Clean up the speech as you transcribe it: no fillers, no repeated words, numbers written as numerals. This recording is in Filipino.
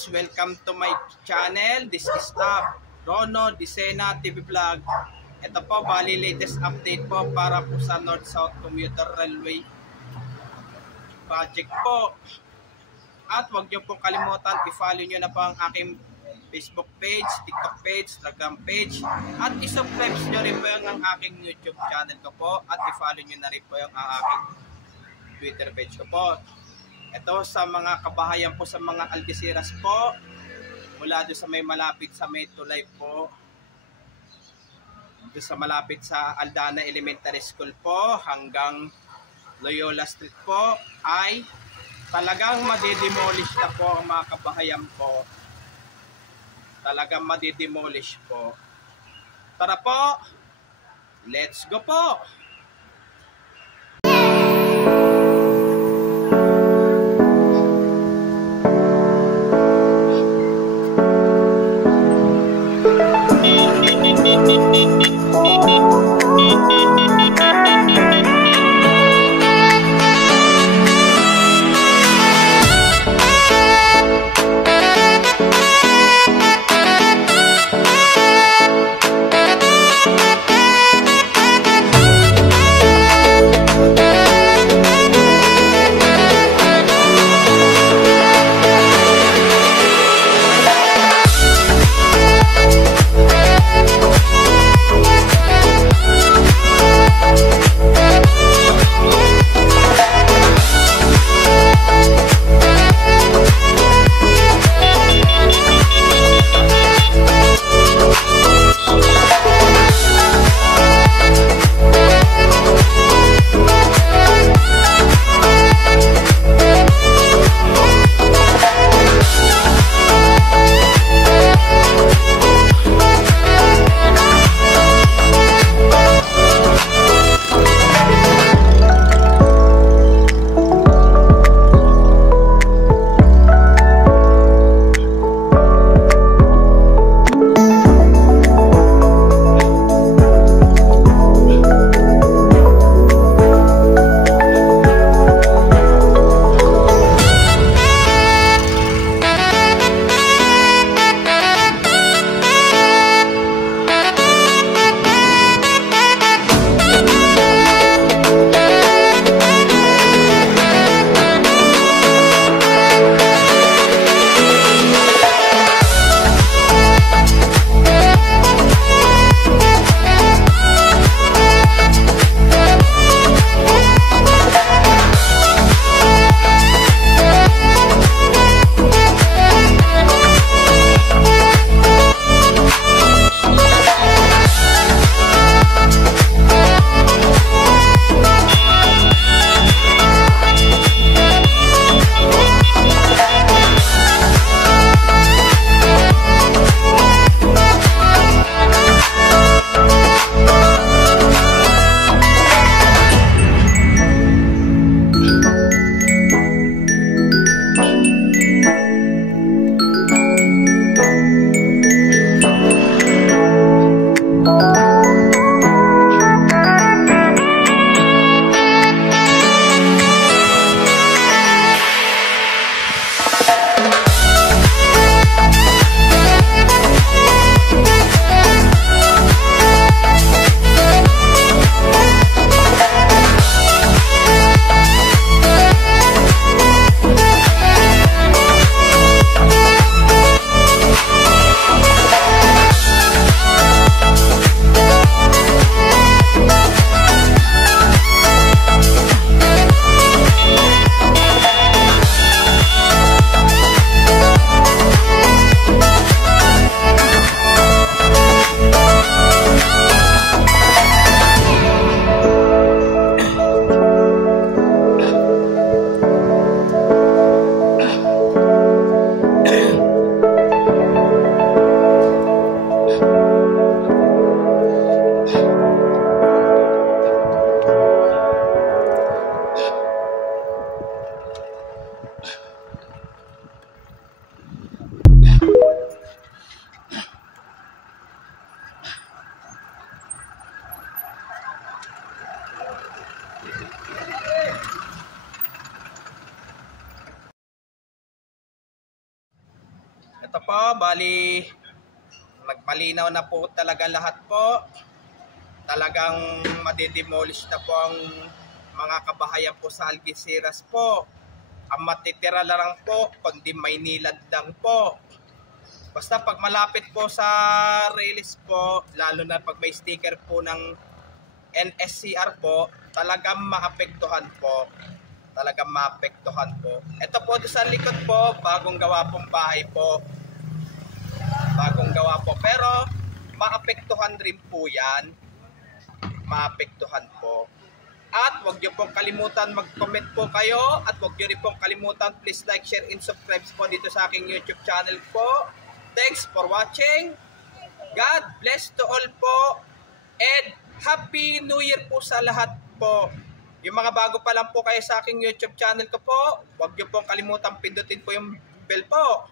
guys, welcome to my channel. This is Rono Disena TV Vlog. Ito po, bali latest update po para po sa North-South Commuter Railway project po. At huwag niyo pong kalimutan, i-follow niyo na po ang aking Facebook page, TikTok page, Instagram page, at i-subscribe niyo rin po ang aking YouTube channel ko po, at i-follow niyo na rin po ang aking Twitter page ko po. Ito sa mga kabahayan po sa mga Algeciras po, mula doon sa may malapit sa may tulay po, doon sa malapit sa Aldana Elementary School po hanggang Loyola Street po, ay talagang madidemolish na po ang mga kabahayan po. Talagang madidemolish po. Tara po, let's go po! po, bali nagmalinaw na po talaga lahat po. Talagang madidemolish na po ang mga kabahayan po sa Algeciras po. Ang matitira lang po, kundi Maynilad lang po. Basta pag malapit po sa release po, lalo na pag may sticker po ng NSCR po, talagang maapektuhan po. Talagang maapektuhan po. Ito po sa likod po, bagong gawa pong bahay po. Bagong gawa po. Pero maapektuhan rin po yan. Maapektuhan po. At huwag niyo pong kalimutan mag-comment po kayo. At huwag niyo rin pong kalimutan, please like, share, and subscribe po dito sa aking YouTube channel po. Thanks for watching. God bless to all po. And Happy New Year po sa lahat po. Yung mga bago pa lang po kayo sa aking YouTube channel ko po, huwag niyo pong kalimutan pindutin po yung bell po